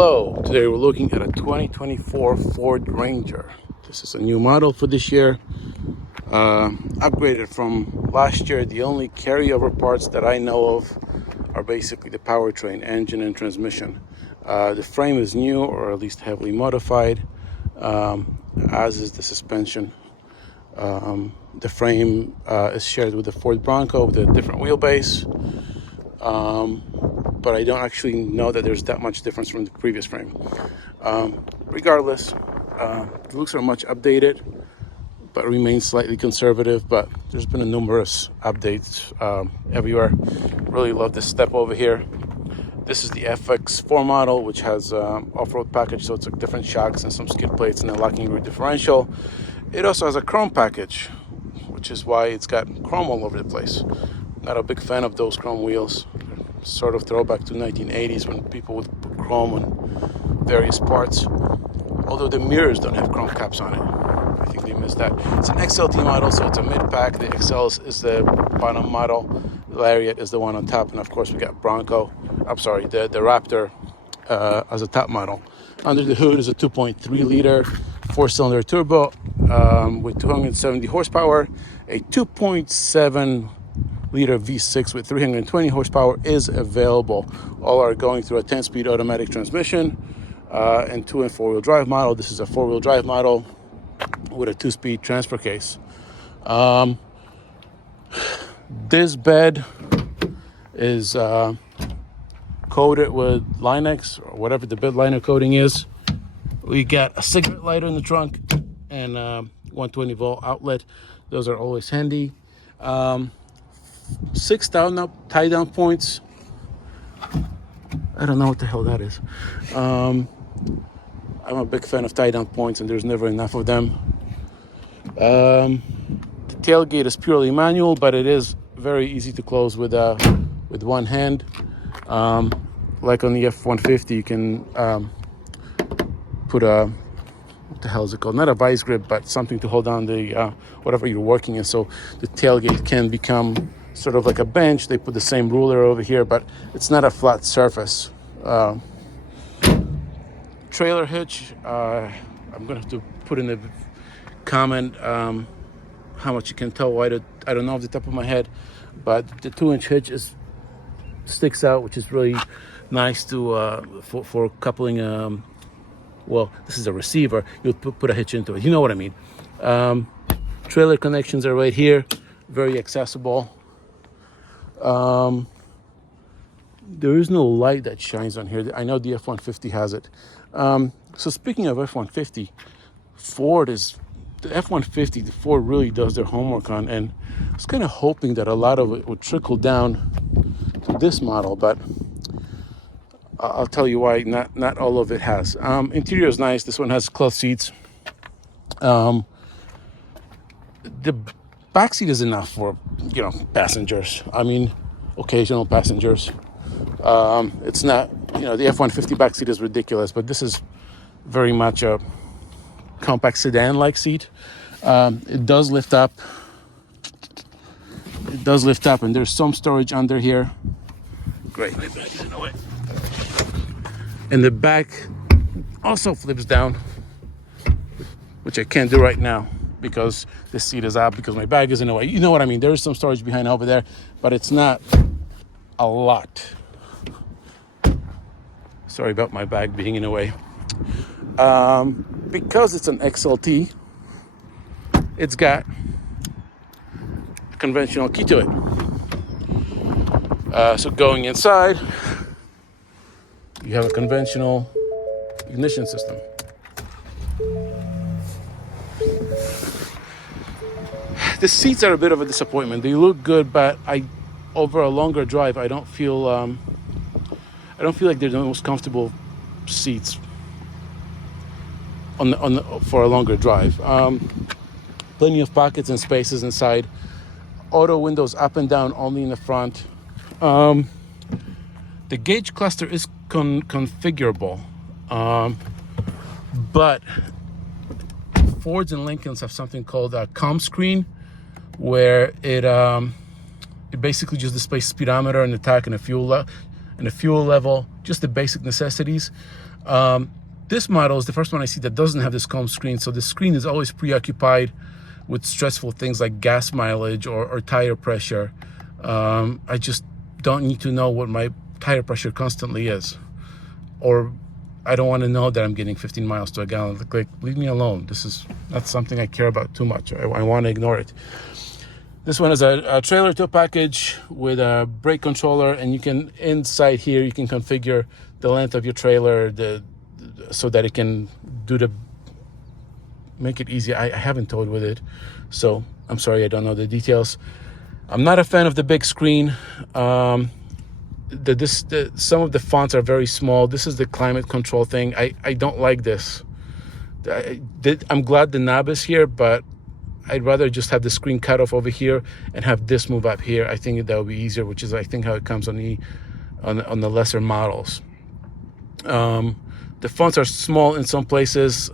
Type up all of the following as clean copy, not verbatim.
Hello, today we're looking at a 2024 Ford Ranger. This is a new model for this year, upgraded from last year. The only carryover parts that I know of are basically the powertrain, engine and transmission. The frame is new, or at least heavily modified, as is the suspension. The frame is shared with the Ford Bronco with a different wheelbase. But I don't actually know that there's that much difference from the previous frame. Regardless, the looks are much updated, but remain slightly conservative. But there's been numerous updates everywhere. Really love this step over here. This is the FX4 model, which has off-road package, so it's like different shocks and some skid plates and a locking rear differential. It also has a chrome package, which is why it's got chrome all over the place. Not a big fan of those chrome wheels. Sort of throwback to 1980s when people would put chrome on various parts. Although the mirrors don't have chrome caps on it. I think they missed that. It's an XLT model, so it's a mid-pack. The XL is the bottom model. The Lariat is the one on top. And of course we got the Raptor as a top model. Under the hood is a 2.3 liter 4-cylinder turbo with 270 horsepower. A 2.7 liter V6 with 320 horsepower is available. All are going through a 10-speed automatic transmission and 2- and 4-wheel drive model. This is a 4-wheel drive model with a 2-speed transfer case. This bed is coated with Line-X or whatever the bed liner coating is. We got a cigarette lighter in the trunk and 120 volt outlet. Those are always handy. 6 tie down points. I don't know what the hell that is. I'm a big fan of tie down points, and there's never enough of them. The tailgate is purely manual, but it is very easy to close with one hand. Like on the F-150, you can put a, what the hell is it called? Not a vice grip, but something to hold down the whatever you're working in, so the tailgate can become sort of like a bench. They put the same ruler over here, but it's not a flat surface. Trailer hitch, I'm gonna have to put in the comment how much you can tell. I don't know off the top of my head, but the 2-inch hitch sticks out, which is really nice to for coupling. Well, this is a receiver. You'll put a hitch into it. You know what I mean. Trailer connections are right here, very accessible. There is no light that shines on here. I know the F-150 has it. So speaking of F-150, the F-150, the Ford really does their homework on, and I was kind of hoping that a lot of it would trickle down to this model, but I'll tell you why not all of it has. Interior is nice. This one has cloth seats. The back seat is enough for, passengers. I mean, occasional passengers. It's not, the F-150 back seat is ridiculous, but this is very much a compact sedan-like seat. It does lift up. And there's some storage under here. Great, my bag is in the way. And the back also flips down, which I can't do right now because this seat is up because my bag is in the way. You know what I mean? There is some storage behind over there, but it's not a lot. Sorry about my bag being in the way. Because it's an XLT, it's got a conventional key to it. So going inside, you have a conventional ignition system. The seats are a bit of a disappointment. They look good, but over a longer drive, I don't feel like they're the most comfortable seats for a longer drive. Plenty of pockets and spaces inside. Auto windows up and down only in the front. The gauge cluster is configurable, but Fords and Lincolns have something called a comm screen, where it basically just displays speedometer and the tach and the fuel level, just the basic necessities. This model is the first one I see that doesn't have this comb screen, so the screen is always preoccupied with stressful things like gas mileage or tire pressure. I just don't need to know what my tire pressure constantly is, or I don't want to know that I'm getting 15 miles to a gallon. Like, leave me alone. This is not something I care about too much. I want to ignore it. This one is a trailer tow package with a brake controller, and you can, inside here, you can configure the length of your trailer so that it can make it easy. I haven't towed with it, so I'm sorry, I don't know the details. I'm not a fan of the big screen. Some of the fonts are very small. This is the climate control thing. I don't like this. I'm glad the knob is here, but I'd rather just have the screen cut off over here and have this move up here. I think that would be easier, which is I think how it comes on the lesser models. The fonts are small in some places.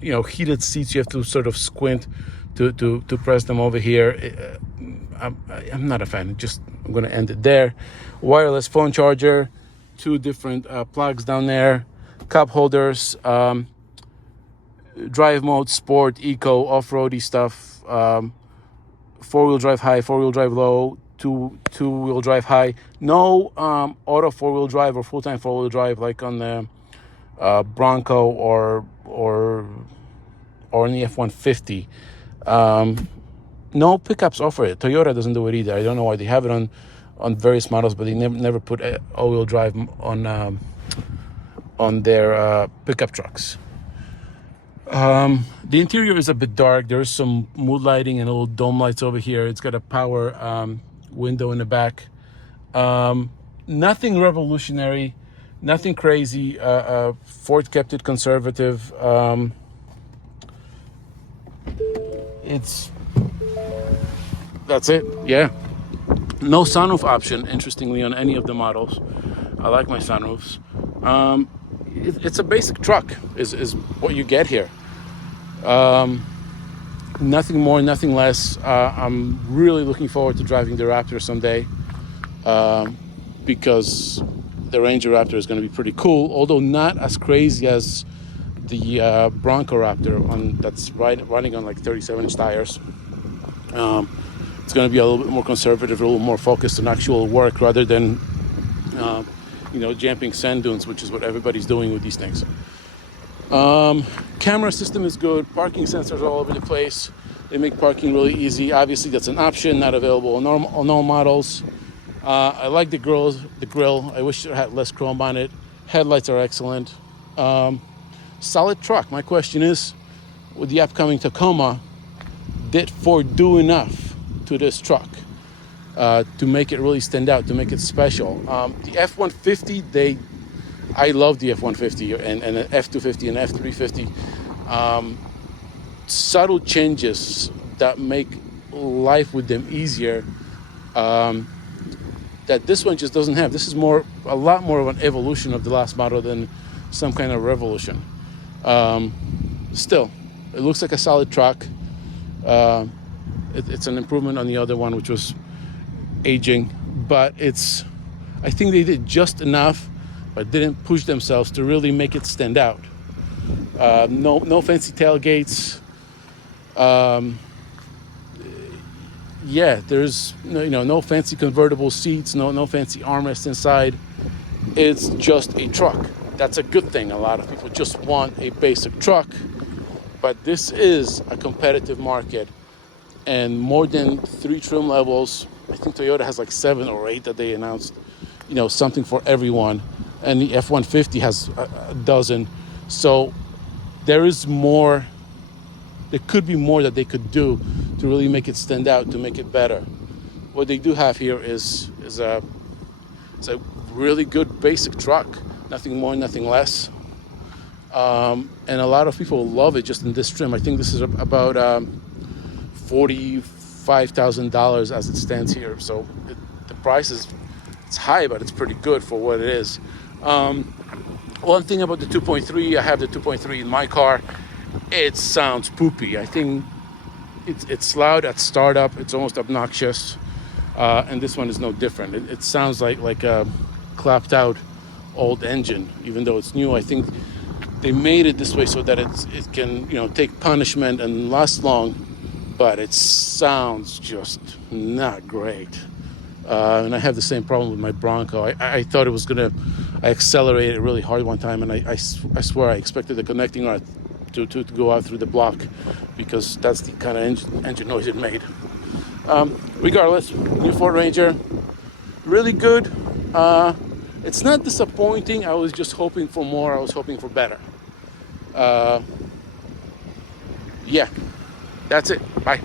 Heated seats, you have to sort of squint to press them over here. I'm not a fan. I'm going to end it there. Wireless phone charger, 2 different plugs down there, cup holders, drive mode, sport, eco, off-roady stuff, 4-wheel drive high, 4-wheel drive low, two-wheel drive high. No auto 4-wheel drive or full-time 4-wheel drive like on the Bronco or on the F-150. No pickups offer it. Toyota doesn't do it either. I don't know why. They have it on various models, but they never put all-wheel drive on their pickup trucks. The interior is a bit dark. There's some mood lighting and little dome lights over here. It's got a power window in the back. Nothing revolutionary, nothing crazy. Ford kept it conservative. That's it. Yeah. No sunroof option, interestingly, on any of the models. I like my sunroofs. It's a basic truck is what you get here. Nothing more, nothing less. I'm really looking forward to driving the Raptor someday, because the Ranger Raptor is going to be pretty cool, although not as crazy as the Bronco Raptor that's running on like 37-inch tires. It's going to be a little bit more conservative, a little more focused on actual work rather than jumping sand dunes, which is what everybody's doing with these things. Camera system is good. Parking sensors all over the place. They make parking really easy. Obviously, that's an option, not available on all models. I like the grill. I wish it had less chrome on it. Headlights are excellent. Solid truck. My question is, with the upcoming Tacoma, did Ford do enough to this truck to make it really stand out, to make it special? The F-150, I love the F-150 and the F-250 and F-350. Subtle changes that make life with them easier, that this one just doesn't have. This is a lot more of an evolution of the last model than some kind of revolution. Still, it looks like a solid truck. It's an improvement on the other one, which was aging, but I think they did just enough, but didn't push themselves to really make it stand out. No fancy tailgates. There's no fancy convertible seats, no fancy armrests inside. It's just a truck. That's a good thing. A lot of people just want a basic truck, but this is a competitive market, and more than 3 trim levels. I think Toyota has like 7 or 8 that they announced, something for everyone. And the F-150 has a dozen. So there is more, there could be more that they could do to really make it stand out, to make it better. What they do have here is a really good basic truck. Nothing more, nothing less. And a lot of people love it just in this trim. I think this is about $45,000 as it stands here. So the price it's high, but it's pretty good for what it is. One thing about the 2.3, I have the 2.3 in my car. It sounds poopy. I think it's loud at startup. It's almost obnoxious. And this one is no different. It sounds like a clapped out old engine, even though it's new. I think they made it this way so that it can, take punishment and last long, but it sounds just not great. And I have the same problem with my Bronco. I thought it was gonna, I accelerated really hard one time, and I swear I expected the connecting rod to go out through the block, because that's the kind of engine noise it made. Regardless, new Ford Ranger, really good. It's not disappointing. I was just hoping for more. I was hoping for better. Yeah, that's it. Bye.